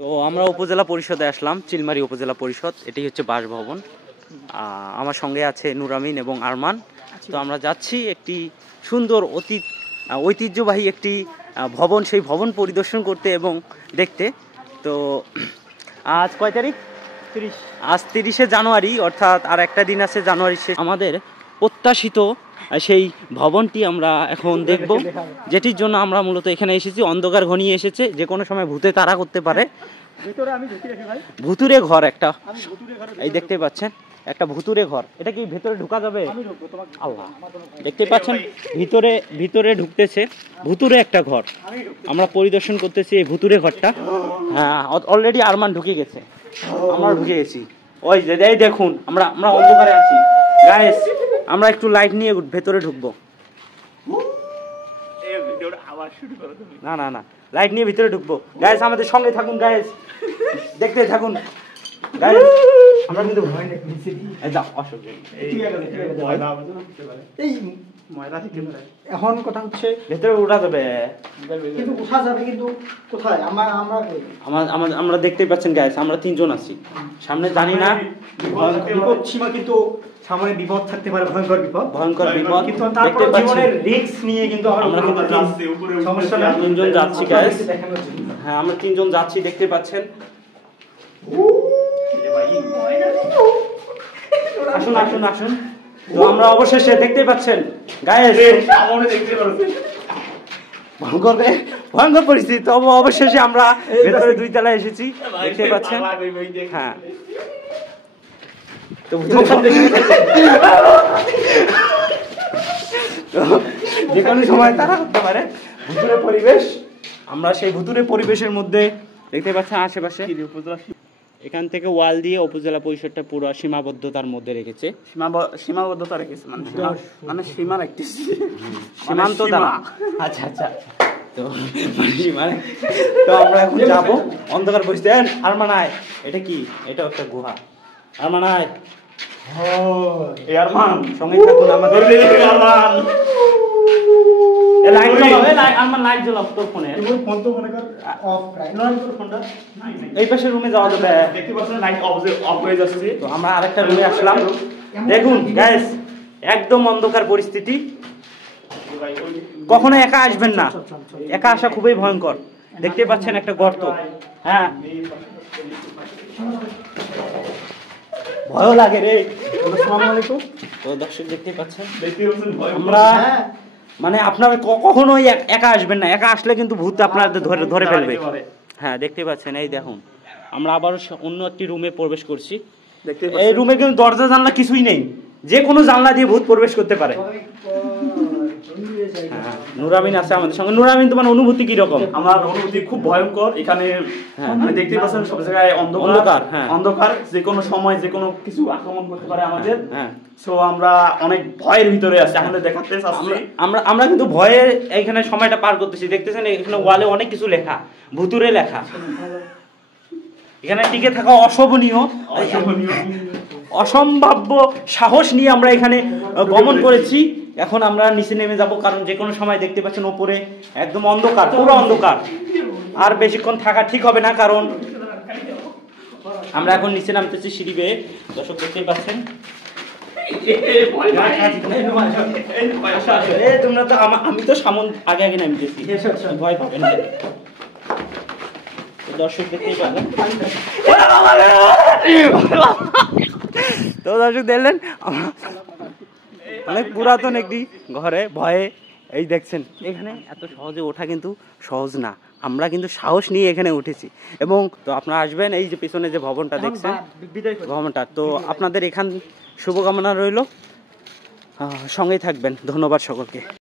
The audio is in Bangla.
তো আমরা উপজেলা পরিষদে আসলাম, চিলমারী উপজেলা পরিষদ। এটি হচ্ছে বাসভবন। আমার সঙ্গে আছে নুরামিন এবং আরমান। তো আমরা যাচ্ছি একটি সুন্দর ঐতিহ্যবাহী একটি ভবন, সেই ভবন পরিদর্শন করতে এবং দেখতে। তো আজ কয় তারিখ? 30। আজ 30শে জানুয়ারি, অর্থাৎ আর একটা দিন আছে জানুয়ারি শেষ। আমাদের প্রত্যাশিত সেই ভবনটি আমরা এখন দেখব, যেটির জন্য আমরা মূলত এখানে এসেছি। অন্ধকার ঘনিয়ে এসেছে, যে কোনো সময় ভূতে তাড়া করতে পারে। ভুতুরে ঘর একটা, এই দেখতে পাচ্ছেন একটা ভুতুরে ঘর। এটা কি ভেতরে ঢোকা যাবে? আল্লাহ, দেখতে পাচ্ছেন ভিতরে ভিতরে ঢুকতেছে ভুতুরে একটা ঘর। আমরা পরিদর্শন করতেছি এই ভুতুরে ঘরটা। হ্যাঁ, অলরেডি আরমান ঢুকে গেছে, আমরা ঢুকে গেছি। ওই যে এই দেখুন, আমরা অন্ধকারে আছি গাইস। আমরা একটু লাইট নিয়ে ভেতরে ঢুকবো। না না না, লাইট নিয়ে ভিতরে ঢুকবো গাইস। আমাদের সঙ্গে থাকুন গাইস, দেখতে থাকুন গাইস। আমরা কিন্তু ভয় নেই, এই দাও অসুবিধা এই ময়লা থেকে এখন কথা হচ্ছে ভেতরে ওঠা যাবে, কিন্তু উঠা যাবে, কিন্তু কোথায়? আমরা দেখতেই পাচ্ছেন গাইস, আমরা 3 জন আছি সামনে। জানি না বিপদ সীমা, কিন্তু সামনে বিপদ থাকতে পারে, ভয়ঙ্কর বিপদ কিন্তু তারপর জীবনের রিস্ক নিয়ে কিন্তু আমরা যাচ্ছি। সমস্যা না, 3 জন যাচ্ছি গাইস। হ্যাঁ, আমরা 3 জন যাচ্ছি, দেখতে পাচ্ছেন। আসুন আসুন আসুন। তো আমরা অবশেষে দেখতে পাচ্ছেন গাইস, ভয়ঙ্কর পরিস্থিতি। তো অবশেষে আমরা ভেতরে 2 তলায় এসেছি, দেখতে পাচ্ছেন। হ্যাঁ, তো যে কোনো সময় তারা করতে পারে। ভুতুরে পরিবেশ, আমরা সেই ভুতুরে পরিবেশের মধ্যে দেখতে পাচ্ছেন। আশেপাশে এখান থেকে ওয়াল দিয়ে উপজেলা পরিষদটা পুরো সীমাবদ্ধতার মধ্যে রেখেছে। সীমাবদ্ধতা রেখেছে মানে সীমার একটি সীমান্ত দ্বারা। আচ্ছা আচ্ছা। তো আমরা এখন যাবো অন্ধকার পরিস্থিতি। আরমান আয়, এটা কি? এটা একটা গুহা। আরমান আয়, আরমান সঙ্গে থাকুন আমাদের। এই পাশে রুমে যাওয়া যাবে, তো আমরা আরেকটা রুমে আসলাম। দেখুন গাইস, একদম অন্ধকার পরিস্থিতি। কখনো একা আসবেন না, একা আসা খুবই ভয়ঙ্কর। দেখতে পাচ্ছেন একটা গর্ত। হ্যাঁ, ভয় লাগে রে। তো দর্শক দেখতে পাচ্ছেন, আমরা মানে আপনারা কখনো একা আসবেন না। একা আসলে কিন্তু ভূত আপনাদের ধরে ফেলবে। হ্যাঁ, দেখতে পাচ্ছেন, এই দেখুন আমরা আবার অন্য একটি রুমে প্রবেশ করছি। এই রুমে কিন্তু দরজা জানলা কিছুই নেই, যে কোনো জানলা দিয়ে ভূত প্রবেশ করতে পারে। নুরামিন আছে আমাদের সঙ্গে। নুরামিন, তোমার অনুভূতি কি রকম? আমার অনুভূতি খুব ভয়ঙ্কর। এখানে দেখতে পাচ্ছেন সব জায়গায় অন্ধকার। অন্ধকার, যে কোনো সময় যে কোনো কিছু আক্রমণ করতে পারে আমাদের। সো আমরা অনেক ভয়ের ভিতরে আছি। আমাদের দেখাতে চাচ্ছি আমরা কিন্তু ভয়ে এইখানে সময়টা পার করতেছি। দেখতেছেন এখানে ওয়ালে অনেক কিছু লেখা, ভুতুরে লেখা। এখানে টিকে থাকা অশোভনীয়, অসম্ভাব্য সাহস নিয়ে আমরা এখানে গমন করেছি। এখন আমরা নিচে নেমে যাব, কারণ যে কোনো সময় দেখতে পাচ্ছেন ওপরে একদম অন্ধকার, পুরো অন্ধকার। আর বেশিক্ষণ থাকা ঠিক হবে না, কারণ আমরা এখন নিচে নামতেছি সিঁড়ি বেয়ে। দর্শক দেখতেই পাচ্ছেন। তোমরা তো আমি তো সামন আগে নামতেছি, ভয় পাবেন না। দর্শক দেখতেই পাবেন। তো দর্শক দেখলেন, অনেক পুরাতন একটি ঘরে ভয়ে, এই দেখছেন এখানে এত সহজে ওঠা কিন্তু সহজ না। আমরা কিন্তু সাহস নিয়ে এখানে উঠেছি। এবং তো আপনারা আসবেন, এই যে পিছনে যে ভবনটা দেখছেন, ভবনটা। তো আপনাদের এখান শুভকামনা রইল, সঙ্গেই থাকবেন। ধন্যবাদ সকলকে।